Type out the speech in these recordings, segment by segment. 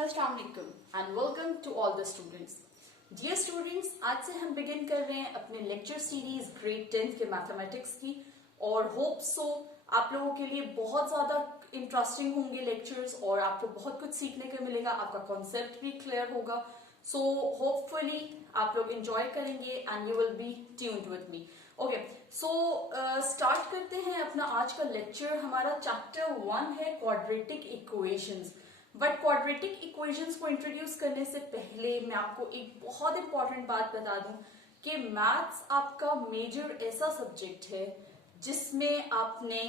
अस्सलाम वालेकुम and welcome to all the students. Dear students, आज से हम बिगिन कर रहे हैं अपने लेक्चर सीरीज ग्रेड 10 के मैथमेटिक्स की और होप सो आप लोगों के लिए बहुत ज्यादा इंटरेस्टिंग होंगे लेक्चर्स और आपको बहुत कुछ सीखने को मिलेगा, आपका कॉन्सेप्ट भी क्लियर होगा। सो होपफुली आप लोग एंजॉय करेंगे and you will be tuned with me. Okay, so start करते हैं अपना आज का लेक्चर। हमारा चैप्टर 1 है quadratic equations. But quadratic equations को इंट्रोड्यूस करने से पहले मैं आपको एक बहुत इंपॉर्टेंट बात बता दूं कि मैथ्स आपका मेजर ऐसा सब्जेक्ट है जिसमें आपने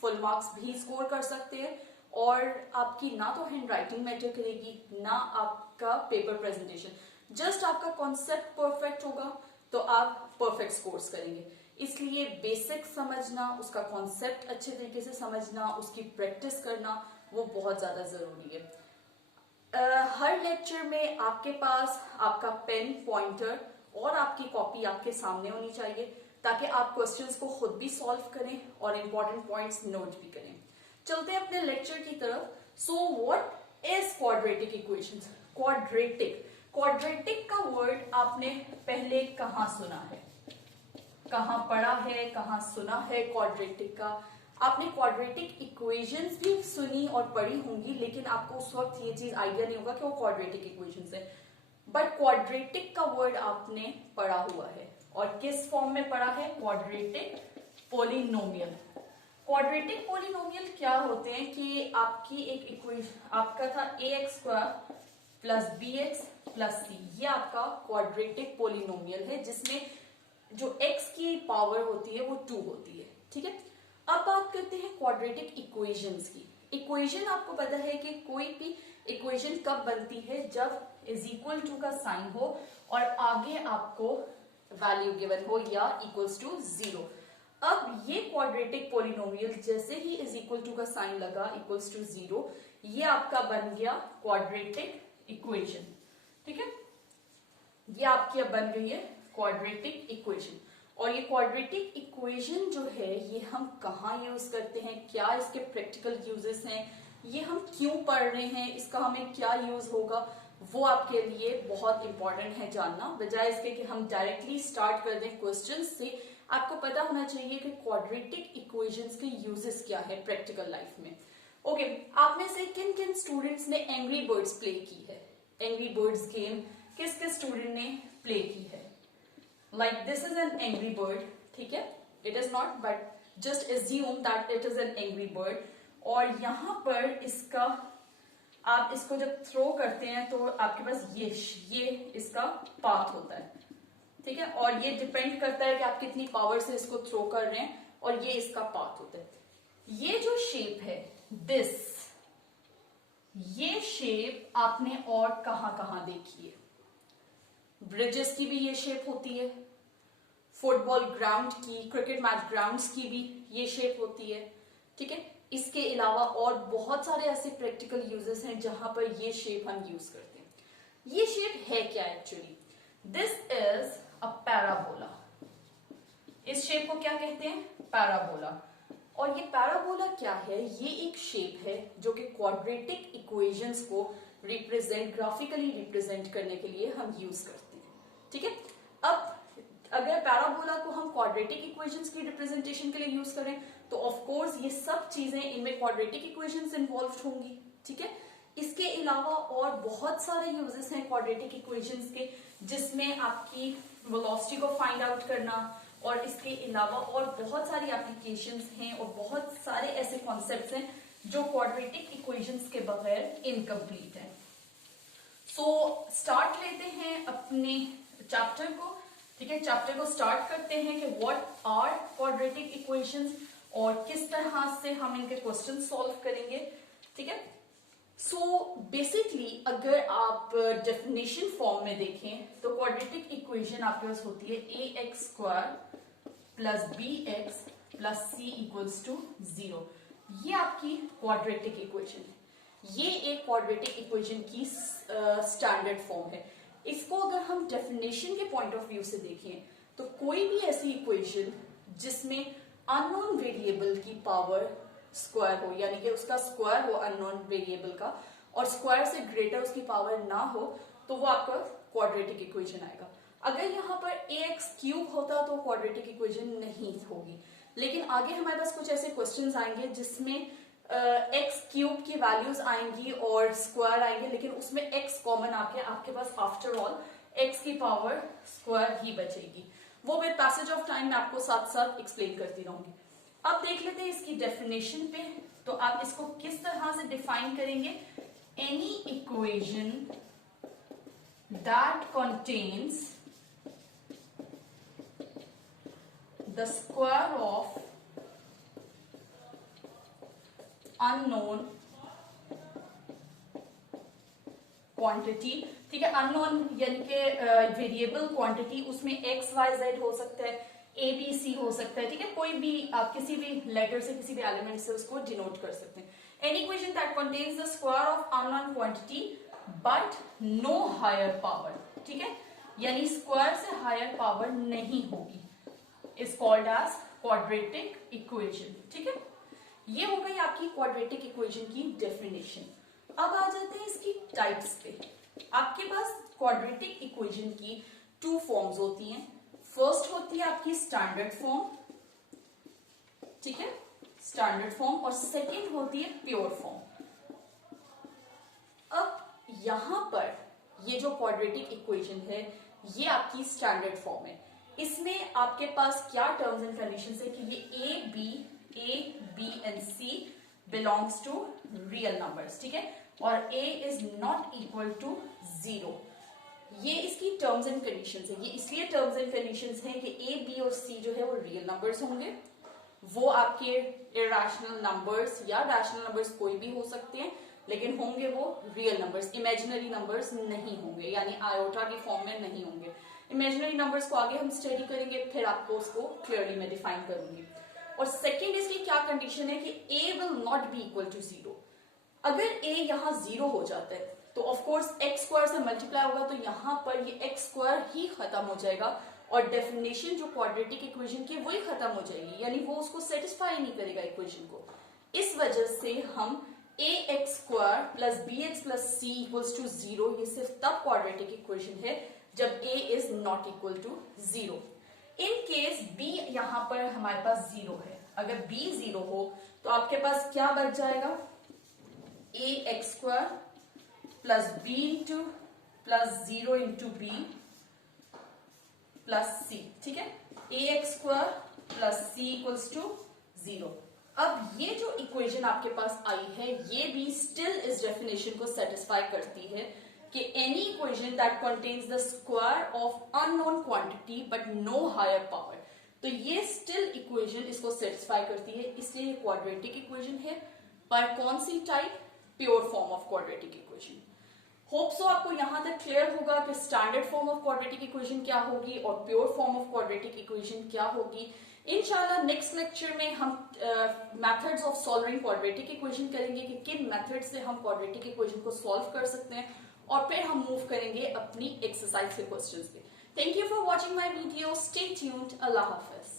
फुल मार्क्स भी स्कोर कर सकते हैं और आपकी ना तो हैंड राइटिंग मैटर करेगी ना आपका पेपर प्रेजेंटेशन। जस्ट आपका कॉन्सेप्ट परफेक्ट होगा तो आप परफेक्ट स्कोर्स करेंगे। इसलिए बेसिक समझना, उसका कॉन्सेप्ट अच्छे तरीके से समझना, उसकी प्रैक्टिस करना वो बहुत ज्यादा जरूरी है। हर लेक्चर में आपके पास आपका पेन, पॉइंटर और आपकी कॉपी आपके सामने होनी चाहिए ताकि आप क्वेश्चंस को खुद भी सॉल्व करें और इंपॉर्टेंट पॉइंट्स नोट भी करें। चलते हैं अपने लेक्चर की तरफ। So what is quadratic equations? Quadratic का वर्ड आपने पहले कहाँ सुना है, कहाँ पढ़ा है, कहाँ सुना है? क्वाड्रेटिक का आपने क्वाड्रेटिक इक्वेशंस भी सुनी और पढ़ी होंगी, लेकिन आपको उस वक्त ये चीज आइडिया नहीं होगा कि वो क्वाड्रेटिक इक्वेशंस है। बट क्वाड्रेटिक का वर्ड आपने पढ़ा हुआ है और किस फॉर्म में पढ़ा है? Quadratic polynomial. क्वाड्रेटिक पोलिनोमियल क्या होते हैं कि आपकी एक इक्वेशन, आपका था ax² plus bx plus c, ये आपका क्वाड्रेटिक पोलिनोमियल है जिसमें जो x की पावर होती है वो 2 होती है। ठीक है, अब बात करते हैं क्वाड्रेटिक इक्वेशंस की। इक्वेशन आपको पता है कि कोई भी इक्वेशन कब बनती है? जब इज इक्वल टू का साइन हो और आगे आपको वैल्यू गिवन हो या इक्वल्स टू 0। अब ये क्वाड्रेटिक पोलिनोमियल जैसे ही इज इक्वल टू का साइन लगा इक्वल्स टू 0, ये आपका बन गया क्वाड्रेटिक इक्वेशन। ठीक है, ये आपकी अब बन गई है क्वाड्रेटिक इक्वेशन। और ये क्वाड्रेटिक इक्वेशन जो है ये हम कहाँ यूज करते हैं, क्या इसके प्रैक्टिकल यूजेस हैं, ये हम क्यों पढ़ रहे हैं, इसका हमें क्या यूज होगा, वो आपके लिए बहुत इंपॉर्टेंट है जानना। बजाय इसके कि हम डायरेक्टली स्टार्ट कर दें क्वेश्चन से, आपको पता होना चाहिए कि क्वाड्रेटिक इक्वेशंस के यूजेस क्या है प्रैक्टिकल लाइफ में। ओके, आप में से किन किन स्टूडेंट्स ने एंग्री बर्ड्स प्ले की है? एंग्री बर्ड्स गेम किस किस स्टूडेंट ने प्ले की है? Like this is an angry bird, ठीक है? It is not, but just assume that it is an angry bird. और यहाँ पर इसका, आप इसको जब थ्रो करते हैं तो आपके पास ये इसका पाथ होता है। ठीक है, और ये डिपेंड करता है कि आप कितनी पावर से इसको थ्रो कर रहे हैं और ये इसका पाथ होता है। ये जो शेप है दिस, ये शेप आपने और कहाँ कहाँ देखी है? ब्रिजेस की भी ये शेप होती है, फुटबॉल ग्राउंड की, क्रिकेट मैच ग्राउंड्स की भी ये शेप होती है। ठीक है, इसके अलावा और बहुत सारे ऐसे प्रैक्टिकल यूजेस हैं जहां पर ये शेप हम यूज करते हैं। ये शेप है क्या actually? This is a parabola. इस शेप को क्या कहते हैं? पैराबोला। और ये पैराबोला क्या है? ये एक शेप है जो कि क्वाड्रेटिक इक्वेशंस को रिप्रेजेंट, ग्राफिकली रिप्रेजेंट करने के लिए हम यूज करते हैं। ठीक है, अब अगर पैराबोला को हम क्वाड्रेटिक इक्वेशंस की रिप्रेजेंटेशन के लिए यूज करें तो ऑफ कोर्स ये सब चीजें, इनमें क्वाड्रेटिक इक्वेशंस इन्वॉल्व होंगी। ठीक है, इसके अलावा और बहुत सारे यूजेस हैं क्वाड्रेटिक इक्वेशंस के, जिसमें आपकी वेलोसिटी को फाइंड आउट करना और इसके अलावा और बहुत सारी एप्लीकेशंस हैं और बहुत सारे ऐसे कॉन्सेप्ट्स हैं जो क्वाड्रेटिक इक्वेशंस के बगैर इनकम्प्लीट है। सो स्टार्ट लेते हैं अपने चैप्टर को। ठीक है, चैप्टर को स्टार्ट करते हैं कि व्हाट आर क्वाड्रेटिक इक्वेशंस और किस तरह से हम इनके क्वेश्चन सॉल्व करेंगे। ठीक है, सो बेसिकली अगर आप डेफिनेशन फॉर्म में देखें तो क्वाड्रेटिक इक्वेशन आपके पास होती है ax² plus bx plus c equals to 0। ये आपकी क्वाड्रेटिक इक्वेशन है। ये एक क्वाड्रेटिक इक्वेशन की स्टैंडर्ड फॉर्म है। इसको अगर हम डेफिनेशन के पॉइंट ऑफ व्यू से देखें तो कोई भी ऐसी इक्वेशन जिसमें अननोन वेरिएबल की पावर स्क्वायर हो, यानी कि उसका स्क्वायर हो अननोन वेरिएबल का, और स्क्वायर से ग्रेटर उसकी पावर ना हो तो वो आपका क्वाड्रेटिक इक्वेशन आएगा। अगर यहाँ पर ax³ होता तो क्वाड्रेटिक इक्वेशन नहीं होगी। लेकिन आगे हमारे पास कुछ ऐसे क्वेश्चंस आएंगे जिसमें x³ की वैल्यूज आएंगी और स्क्वायर आएंगे, लेकिन उसमें x कॉमन आके आपके पास आफ्टर ऑल x की पावर स्क्वायर ही बचेगी। वो विद पैसेज ऑफ टाइम मैं आपको साथ साथ एक्सप्लेन करती रहूंगी। अब देख लेते हैं इसकी डेफिनेशन पे। तो आप इसको किस तरह से डिफाइन करेंगे? Any equation that contains the square of unknown quantity, ठीक है, अननोन यानी कि वेरिएबल क्वांटिटी, उसमें x y z हो सकता है, a b c हो सकता है, ठीक है, कोई भी आप किसी भी लेटर से किसी भी एलिमेंट से उसको डिनोट कर सकते हैं। Any equation that contains the square of unknown quantity but no higher power, ठीक है, यानी स्क्वायर से हायर पावर नहीं होगी, is called as quadratic equation, ठीक है। ये हो गई आपकी क्वाड्रेटिक इक्वेशन की डेफिनेशन। अब आ जाते हैं इसकी टाइप्स पे। आपके पास क्वाड्रेटिक इक्वेशन की 2 फॉर्म्स होती हैं। फर्स्ट होती है आपकी स्टैंडर्ड फॉर्म, ठीक है, स्टैंडर्ड फॉर्म, और सेकंड होती है प्योर फॉर्म। अब यहां पर ये जो क्वाड्रेटिक इक्वेशन है ये आपकी स्टैंडर्ड फॉर्म है। इसमें आपके पास क्या टर्म्स एंड कंडीशंस है कि ये a b and c belongs to real numbers, ठीक है, और a is not equal to 0। ये इसकी टर्म्स एंड कंडीशंस है। ये इसलिए टर्म्स एंड कंडीशंस हैं कि a b और c जो है वो रियल नंबर्स होंगे, वो आपके इरेशनल नंबर्स या रैशनल नंबर्स कोई भी हो सकते हैं, लेकिन होंगे वो रियल नंबर्स, इमेजिनरी नंबर्स नहीं होंगे, यानी आयोटा के फॉर्म में नहीं होंगे। इमेजिनरी नंबर्स को आगे हम स्टडी करेंगे, फिर आपको उसको क्लियरली मैं डिफाइन करूंगी। और सेकेंड इसकी क्या कंडीशन है कि a will not be equal to 0। अगर a यहां 0 हो जाता है तो ऑफ कोर्स x स्क्वायर से मल्टीप्लाई होगा, तो यहां पर ये x स्क्वायर ही खत्म हो जाएगा और डेफिनेशन जो क्वाड्रेटिक इक्वेशन की वही खत्म हो जाएगी, यानी वो उसको सेटिस्फाई नहीं करेगा इक्वेशन को। इस वजह से हम ax square plus bx plus c equals to 0, ये सिर्फ तब क्वाड्रेटिक इक्वेशन है जब a is not equal to 0। In case b यहां पर हमारे पास 0 है, अगर b 0 हो तो आपके पास क्या बच जाएगा? ax square plus b into plus 0 into b plus c, ठीक है, ax square plus c equals to 0। अब ये जो इक्वेशन आपके पास आई है ये भी स्टिल इस डेफिनेशन को सेटिस्फाई करती है कि any equation that contains the square of unknown quantity but no higher power, तो ये स्टिल इक्वेशन इसको सेटिस्फाई करती है, इसलिए ये क्वाड्रेटिक इक्वेशन है। पर कौन सी type? Pure form of quadratic equation. Hope so आपको यहां तक क्लियर होगा कि standard form of quadratic equation क्या होगी और pure form of quadratic equation क्या होगी। इंशाल्लाह नेक्स्ट लेक्चर में हम methods of solving quadratic equation करेंगे कि किन मेथड से हम क्वाड्रेटिक इक्वेशन को सॉल्व कर सकते हैं, और फिर हम मूव करेंगे अपनी एक्सरसाइज के क्वेश्चंस पे। Thank you for watching my video, stay tuned, Allah Hafiz.